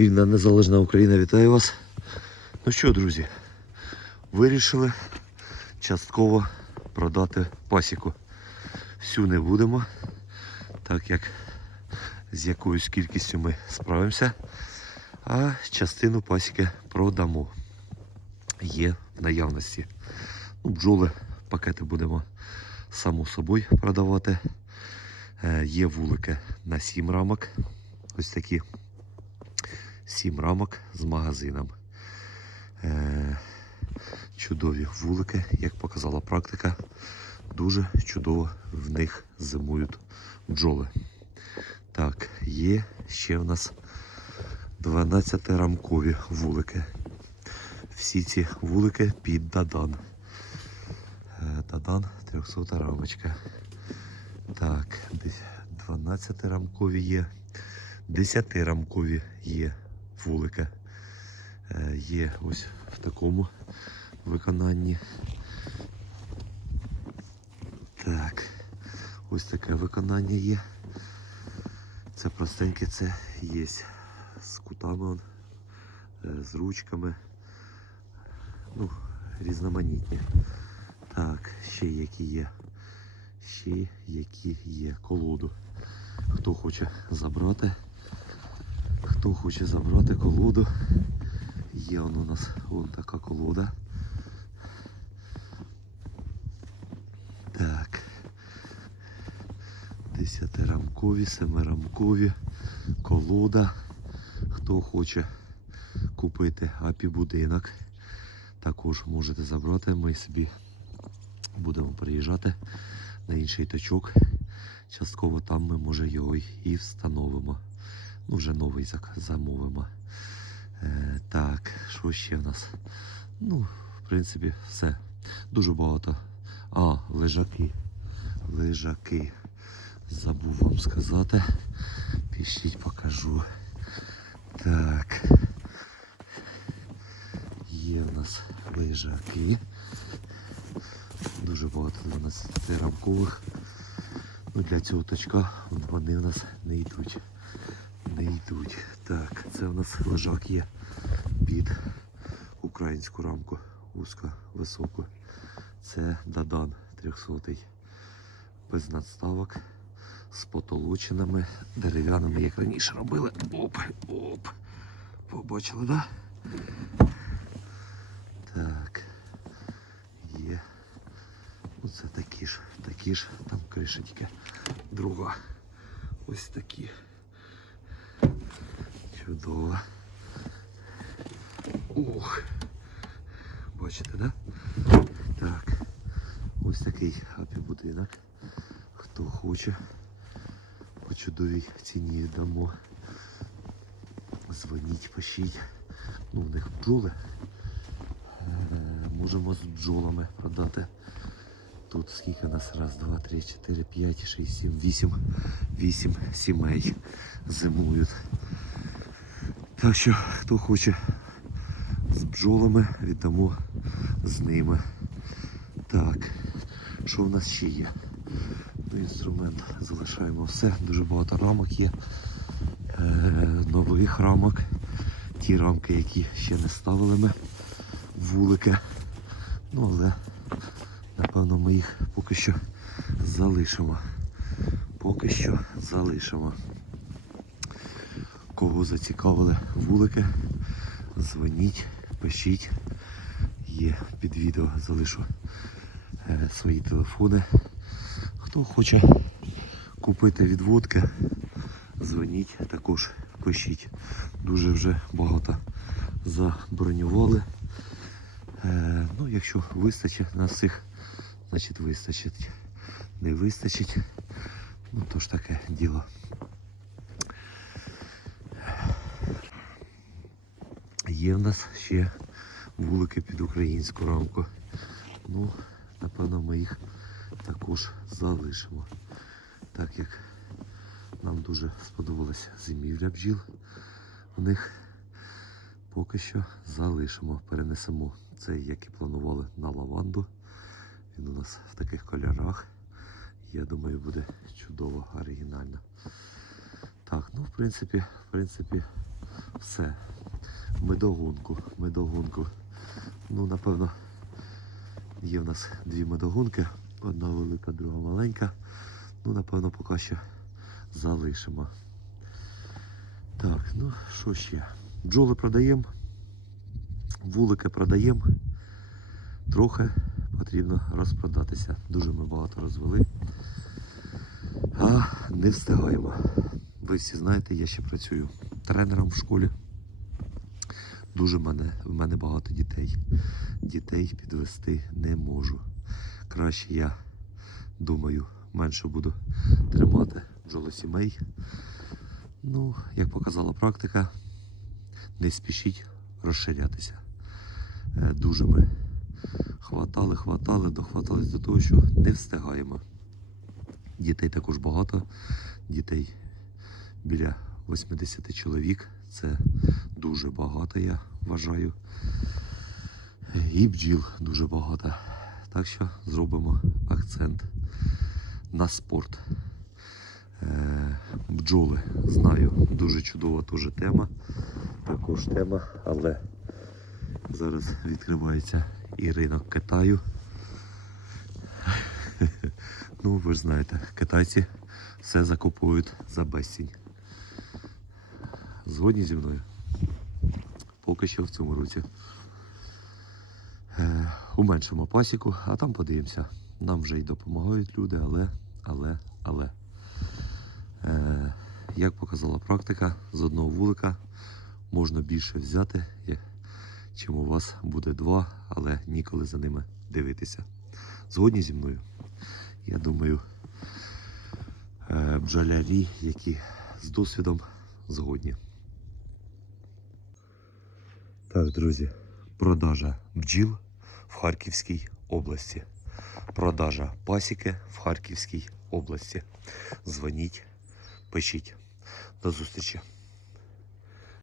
Вільна незалежна Україна вітає вас. Ну що, друзі, вирішили частково продати пасіку. Всю не будемо, так як з якоюсь кількістю ми справимося, а частину пасіки продамо. Є в наявності. Ну, бджоли, пакети будемо само собою продавати. Е, Є вулики на 7 рамок. Ось такі 7 рамок з магазином. Е, чудові вулики, як показала практика. Дуже чудово в них зимують бджоли. Так, є ще в нас 12-рамкові вулики. Всі ці вулики під Дадан. Е, Дадан 300 рамочка. Так, десь 12-рамкові є. 10-рамкові є вулика. Е, Є ось в такому виконанні. Так, ось таке виконання є. Це простеньке, це є з кутами, е, з ручками. Ну, різноманітні. Так, ще які є. Ще які є колоду. Хто хоче забрати, хто хоче забрати колоду, є он у нас вон така колода. Так. Десятирамкові, семирамкові, колода. Хто хоче купити апі-будинок, також можете забрати. Ми собі будемо приїжджати на інший точок. Частково там ми може його і встановимо. Ну, вже новий замовимо. Е, так, що ще в нас? Ну, в принципі, все. Дуже багато. А, лежаки. Лежаки. Забув вам сказати. Пішіть, покажу. Так. Є в нас лежаки. Дуже багато 12 рамкових. Ну, для цього точка вони в нас не йдуть. Не йдуть. Так, це в нас лежак є під українську рамку. Вузько, високу. Це Дадан 300 без надставок, з потолоченими дерев'яними, як раніше робили. Оп, оп. Побачили, да? Так. Є. Оце такі ж, такі ж, там кришечка. Друга. Ось такі. Чудово. Ух. Бачите, да? Так. Ось такий апі-будинок. Хто хоче, по чудовій ціні дамо. Дзвоніть, пишіть. Ну, в них бджоли. Е, Можемо з бджолами продати. Тут скільки нас? Раз, два, три, чотири, п'ять, шість, сім, вісім. Вісім сімей зимують. Так що, хто хоче з бджолами, віддамо з ними. Так, що в нас ще є? Ну, інструмент залишаємо все. Дуже багато рамок є. Е, нових рамок. Ті рамки, які ще не ставили ми. Вулики. Ну, але напевно ми їх поки що залишимо. Поки що залишимо. Кого зацікавили вулики, дзвоніть, пишіть. Є під відео залишу е, свої телефони. Хто хоче купити відводки, дзвоніть, також пишіть. Дуже вже багато забронювали. Е, ну, якщо вистачить на всіх, значить вистачить. Не вистачить, ну то ж таке діло. Є в нас ще вулики під українську рамку. Ну, напевно, ми їх також залишимо. Так як нам дуже сподобалася зимівля бджіл в них. Поки що залишимо, перенесемо цей, як і планували, на лаванду. Він у нас в таких кольорах. Я думаю, буде чудово, оригінально. Так, ну в принципі, в принципі, Все. Медогонку, медогонку. Ну, напевно, є в нас дві медогонки. Одна велика, друга маленька. Ну, напевно, поки що залишимо. Так, ну що ще? Бджоли продаємо, вулики продаємо. Трохи потрібно розпродатися. Дуже ми багато розвели. А не встигаємо. Ви всі знаєте, я ще працюю тренером в школі. Дуже в мене, в мене багато дітей. Дітей підвести не можу. Краще я думаю, менше буду тримати бджолосімей. Ну, як показала практика, не спішіть розширятися. Е, Дуже ми хватали, хватали, дохватались до того, що не встигаємо. Дітей також багато. Дітей біля 80 чоловік. Це дуже багато, я вважаю. І бджіл дуже багато. Так що зробимо акцент на спорт. Е, Бджоли, знаю, дуже чудова теж тема. Також тема, але зараз відкривається і ринок Китаю. Ну, ви ж знаєте, китайці все закуповують за безцінь. Згодні зі мною? Поки що в цьому році. Е, уменшимо пасіку, а там подивимося. Нам вже й допомагають люди, але, але, але. Е, як показала практика, з одного вулика можна більше взяти, чим у вас буде два, але ніколи за ними дивитися. Згодні зі мною? Я думаю, е, бджолярі, які з досвідом згодні. Так, друзі, продажа бджіл в Харківській області. Продажа пасіки в Харківській області. Дзвоніть, пишіть. До зустрічі.